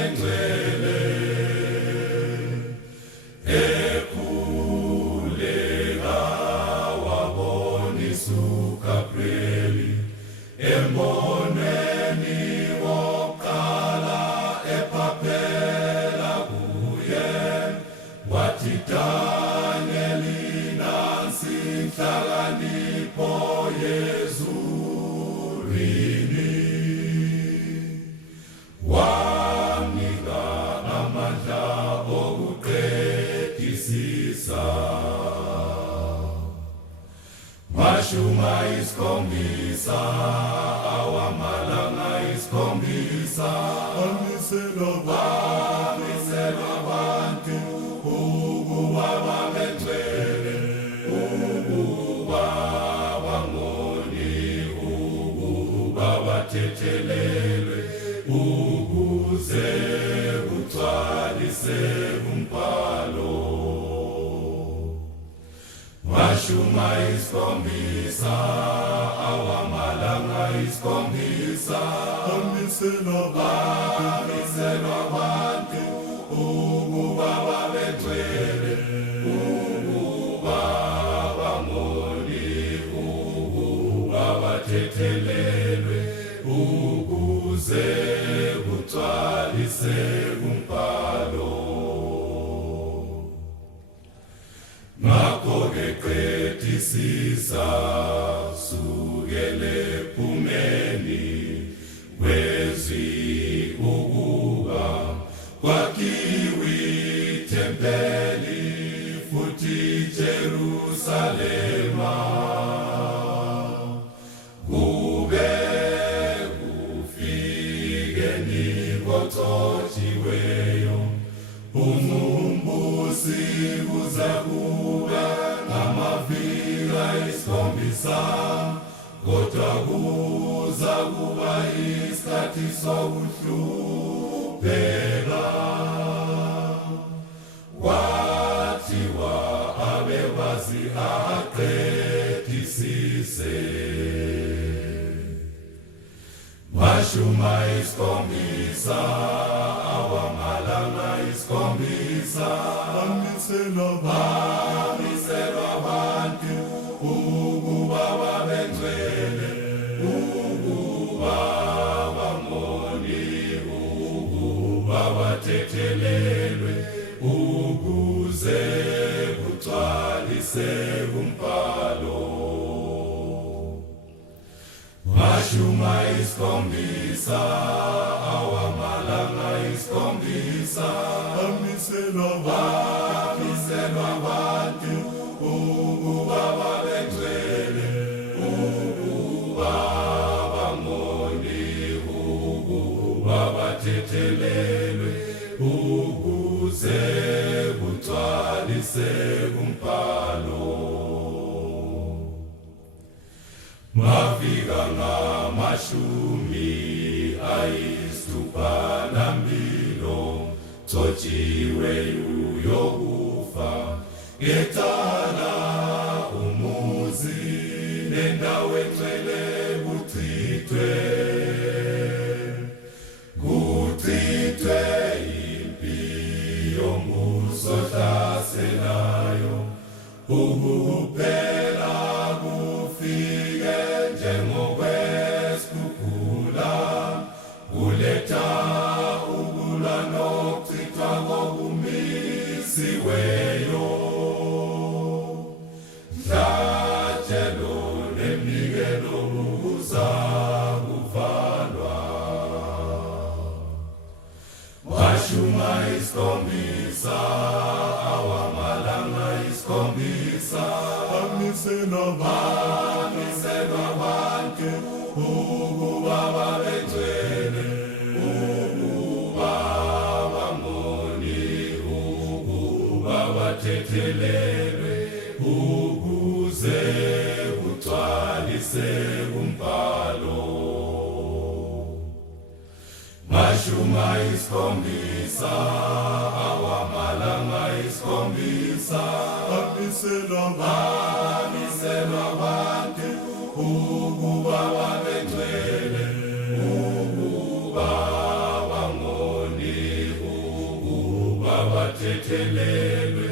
engcwele ekhuleka wabonisa uGabrieli embonweni wokuqala ephaphela kuye wathi Danieli nansi inhlakanipho yezulwini wamnika amandla okuqedisisa mashuma isikhombisa awamalanga isikhombisa amiselwa abantu ukuba babengcwele ukuba bangoni ukuba bathethelelwe ukuze kugcwalise umbhalo mashuma isikhombisa awamalanga isikhombisa amiselwa abantu ukuba babengcwele ukuba bangoni ukuba bathethelelwe ukuze kugcwalise umbhalo ngakho-ke qedisisa sukele ephumeni wezwi ukuba kwakhiwe ithempeli futhi Jerusalema kube kufike ningothotshiweyo umumbusi kuzakuba ngamaviki ayisikhombisa kodwa kuzakuba isikhathi sokuhlupheka kwathiwa abebazi aqedisise mashuma isikhombisa awamalanga isikhombisa amiselwa abantu ukuba babengcwele ukuba bangoni ukuba bathethelelwe ukuze kugcwalise umbhalo mashuma isikhombisa awamalanga isikhombisa amiselwa abantu ukuba babengcwele ukuba bangoni ukuba bathethelelwe ukuze kugcwalise umbhalo mafika ngamashumi ayisithupha nambili thotshiwe uyokufa ngecala umuzi nendawo engcwele kuchithwe impi yomuso ohlaselayo ukuphela kufike njengokwesikhukhula kuletha ukulwa nokuchithwa kokumisiweyo mhlatshelo nemnikelo kuzakuvalwa mashuma isikhombisa awamalanga isikhombisa amiselwa abantu ukuba babengcwele ukuba bangoni ukuba bathethelelwe ukuze kugcwalise umbhalo mashuma isikhombisa awamalanga isikhombisa amiselwa abantu ukuba babengcwele ukuba bangoni abathethelelwe